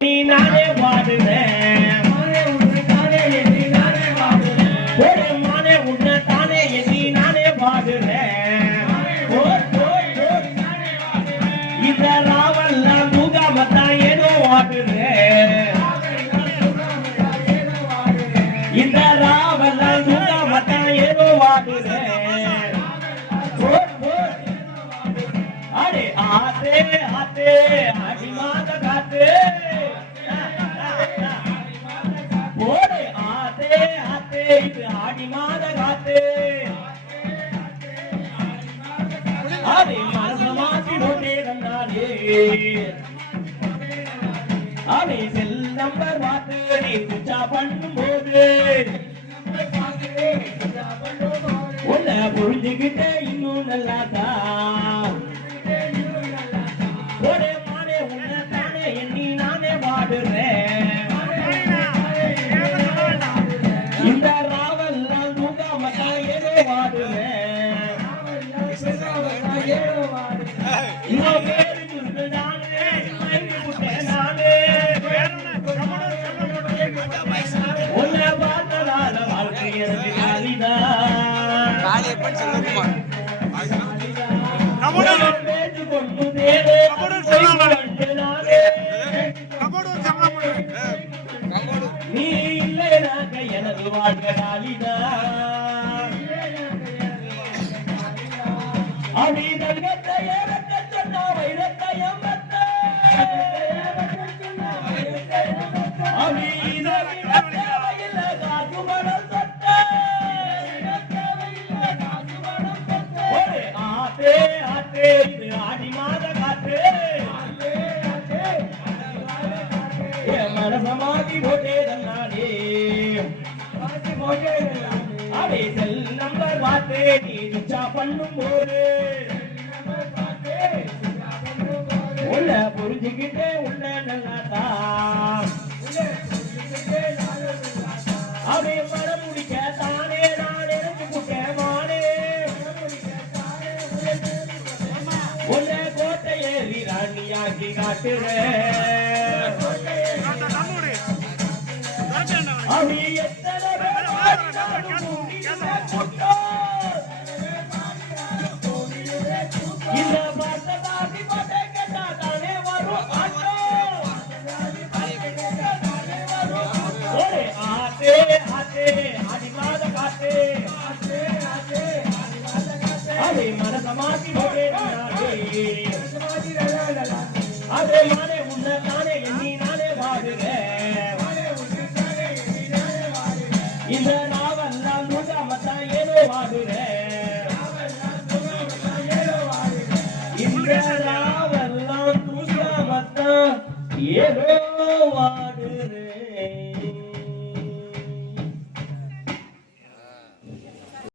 நீ நானே வாடுறேன் மானே உன்னை தானே எண்ணி நானே வாடுறேன் ஓடே மானே உன்னை தானே எண்ணி நானே வாடுறேன் இந்த ராவெல்லாம் தூங்காமத்தான் ஏதோ வாடுறேன் இந்த ராவெல்லாம் தூங்காமத்தான் ஏதோ வாடுறேன் அடே ஆத்தே ஆத்தே அடிமாத காத்தே இது ஆடி மாத காத்து அதை மனச மாற்றி கொண்டே வந்தாலே அவை செல் நம்பர் பார்த்து நீ சுச்சா பண்ணும் போது உன்னை புரிஞ்சுக்கிட்ட இன்னும் நல்லாதான் ஒரே மானே உன்னை தானே எண்ணி நானே வாடுறேன் நீ இல்லைனாக்க எனது வாழ்க்கை காலிதான் அடி தங்கத்தை ஏறக்க சொன்னா வைரத்தையும் ஆடி மாத காத்து மனசமாதி போட்டே தன்னானே அவை செல் நம்பர் பார்த்து நீ சுச்சா பண்ணும் போது உள்ள புரிஞ்சுக்கிட்டே உள்ள நல்லாதான் அவை மர முடிக்க தானே நான் எனக்கு முக்கியமானே உள்ள கோட்டையே ராணியாக்கி காட்டுறேன் அவை எத்தனை இந்த பார்த்த தாண்டி போட்டே கேட்டா தானே வரும் ஒரே ஆத்தே ஆத்தே ஆடி மாத காத்தே அவை மனச மாத்தி போட்டே அதே மானே உன்னை தானே எண்ணி நானே வாடுறேன் இந்த நாவெல்லாம் தூங்காமத்தான் ஏதோ வாடுறேன் இந்த நாவெல்லாம் தூங்காமத்தான் ஏதோ வாடுறேன்.